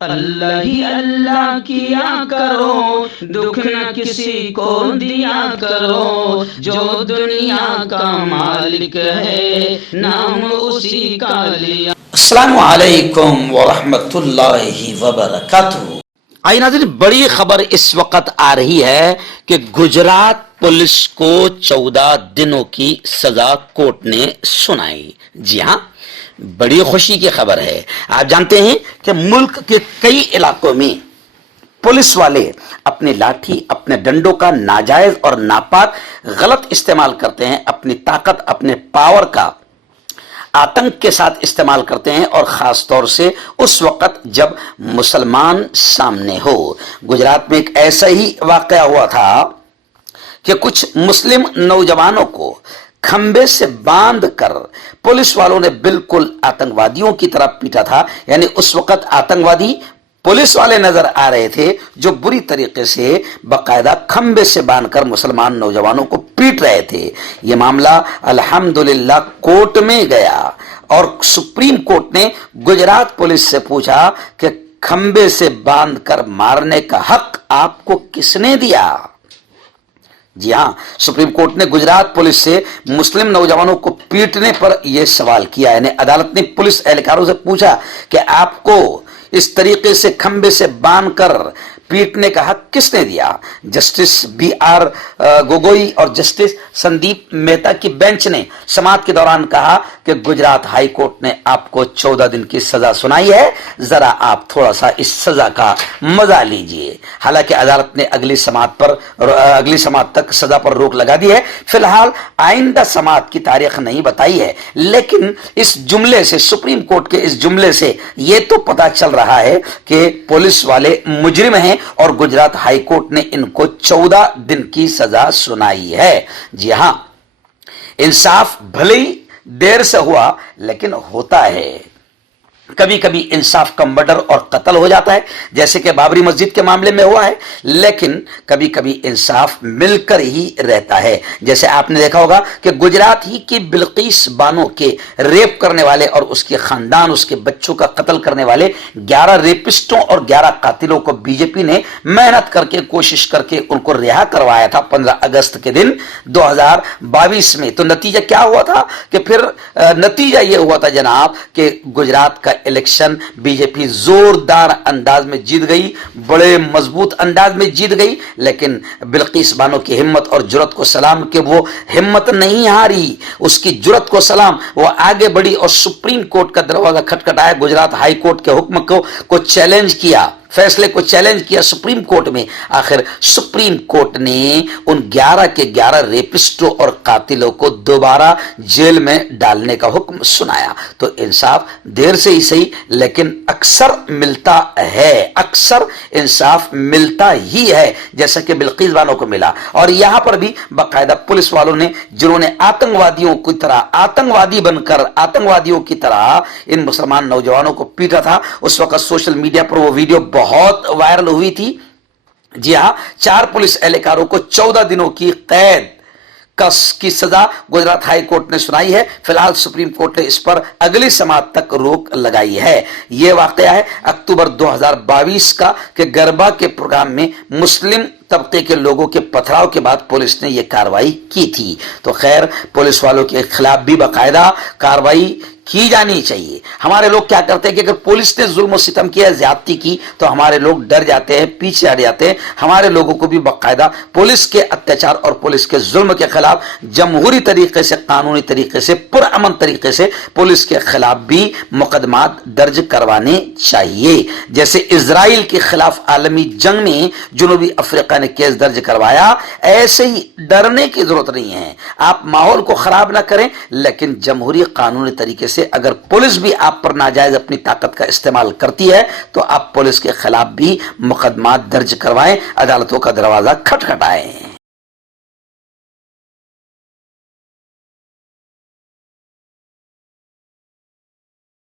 اللہ ہی اللہ کیا کرو، دکھ نہ کسی کو دیا کرو، جو دنیا کا مالک ہے نام اسی کا لیا۔ السلام علیکم ورحمۃ اللہ وبرکاتہ۔ آئی ناظرین، بڑی خبر اس وقت آ رہی ہے کہ گجرات پولیس کو 14 دنوں کی سزا کورٹ نے سنائی۔ جی ہاں، بڑی خوشی کی خبر ہے۔ آپ جانتے ہیں کہ ملک کے کئی علاقوں میں پولیس والے اپنی لاٹھی، اپنے ڈنڈوں کا ناجائز اور ناپاک غلط استعمال کرتے ہیں، اپنی طاقت، اپنے پاور کا آتنک کے ساتھ استعمال کرتے ہیں، اور خاص طور سے اس وقت جب مسلمان سامنے ہو۔ گجرات میں ایک ایسا ہی واقعہ ہوا تھا کہ کچھ مسلم نوجوانوں کو کھمبے سے باندھ کر پولیس والوں نے بالکل آتنکوادیوں کی طرح پیٹا تھا۔ یعنی اس وقت آتنکوادی پولیس والے نظر آ رہے تھے جو بری طریقے سے باقاعدہ کھمبے سے باندھ کر مسلمان نوجوانوں کو پیٹ رہے تھے۔ یہ معاملہ الحمدللہ کورٹ میں گیا اور سپریم کورٹ نے گجرات پولیس سے پوچھا کہ کھمبے سے باندھ کر مارنے کا حق آپ کو کس نے دیا؟ جی ہاں، سپریم کورٹ نے گجرات پولیس سے مسلم نوجوانوں کو پیٹنے پر یہ سوال کیا۔ یعنی عدالت نے پولیس اہلکاروں سے پوچھا کہ آپ کو اس طریقے سے کھمبے سے باندھ کر پیٹنے کا حق کس نے دیا؟ جسٹس بی آر گوگوئی اور جسٹس سندیپ مہتا کی بینچ نے سماعت کے دوران کہا کہ گجرات ہائی کورٹ نے آپ کو 14 دن کی سزا سنائی ہے، ذرا آپ تھوڑا سا اس سزا کا مزہ لیجئے۔ حالانکہ عدالت نے اگلی سماعت تک سزا پر روک لگا دی ہے۔ فی الحال آئندہ سماعت کی تاریخ نہیں بتائی ہے، لیکن اس جملے سے، سپریم کورٹ کے اس جملے سے یہ تو پتا چل رہا ہے کہ پولیس والے مجرم ہیں اور گجرات ہائی کورٹ نے ان کو 14 دن کی سزا سنائی ہے۔ جی ہاں، انصاف بھلے ہی دیر سے ہوا لیکن ہوتا ہے۔ کبھی کبھی انصاف کا مرڈر اور قتل ہو جاتا ہے، جیسے کہ بابری مسجد کے معاملے میں ہوا ہے، لیکن کبھی کبھی انصاف مل کر ہی رہتا ہے۔ جیسے آپ نے دیکھا ہوگا کہ گجرات ہی کی بلقیس بانو کے ریپ کرنے والے اور اس کے خاندان، اس کے بچوں کا قتل کرنے والے 11 ریپسٹوں اور 11 قاتلوں کو بی جے پی نے محنت کر کے، کوشش کر کے ان کو رہا کروایا تھا 15 اگست کے دن 2022 میں۔ تو نتیجہ کیا ہوا تھا کہ پھر نتیجہ یہ ہوا تھا جناب کہ گجرات کا الیکشن بی جے پی زوردار انداز میں جیت گئی، بڑے مضبوط انداز میں جیت گئی، لیکن بلقیس بانو کی ہمت اور جرأت کو سلام کہ وہ ہمت نہیں ہاری، اس کی جرأت کو سلام، وہ آگے بڑھی اور سپریم کورٹ کا دروازہ کھٹکھٹایا، گجرات ہائی کورٹ کے حکم کو چیلنج کیا، فیصلے کو چیلنج کیا سپریم کورٹ میں۔ آخر سپریم کورٹ نے ان 11 کے 11 ریپسٹوں اور قاتلوں کو دوبارہ جیل میں ڈالنے کا حکم سنایا۔ تو انصاف دیر سے ہی صحیح لیکن اکثر ملتا ہے، اکثر انصاف ملتا ہی ہے، جیسا کہ بلقیس بانو کو ملا۔ اور یہاں پر بھی باقاعدہ پولیس والوں نے، جنہوں نے آتنکوادیوں کی طرح، آتنکوادی بن کر آتنکوادیوں کی طرح ان مسلمان نوجوانوں کو پیٹا تھا، اس وقت سوشل میڈیا پر وہ ویڈیو بہت وائرل ہوئی تھی۔ جی ہاں، 4 پولیس اہلکاروں کو 14 دنوں کی قید کی سزا گجرات ہائی کورٹ نے سنائی ہے۔ فی الحال سپریم کورٹ نے اس پر اگلی سماعت تک روک لگائی ہے۔ یہ واقعہ ہے اکتوبر 2022 کا کہ گربا کے پروگرام میں مسلم طبقے کے لوگوں کے پتھراؤ کے بعد پولیس نے یہ کارروائی کی تھی۔ تو خیر، پولیس والوں کے خلاف بھی باقاعدہ کارروائی کی جانی چاہیے۔ ہمارے لوگ کیا کرتے ہیں کہ اگر پولیس نے ظلم و ستم کیا، زیادتی کی، تو ہمارے لوگ ڈر جاتے ہیں، پیچھے ہٹ جاتے ہیں۔ ہمارے لوگوں کو بھی باقاعدہ پولیس کے اتیاچار اور پولیس کے ظلم کے خلاف جمہوری طریقے سے، قانونی طریقے سے، پرامن طریقے سے پولیس کے خلاف بھی مقدمات درج کروانے چاہیے۔ جیسے اسرائیل کے خلاف عالمی جنگ میں جنوبی افریقہ نے کیس درج کروایا، ایسے ہی ڈرنے کی ضرورت نہیں ہے۔ آپ ماحول کو خراب نہ کریں، لیکن جمہوری قانونی طریقے سے اگر پولیس بھی آپ پر ناجائز اپنی طاقت کا استعمال کرتی ہے تو آپ پولیس کے خلاف بھی مقدمات درج کروائیں، عدالتوں کا دروازہ کھٹکھٹائیں۔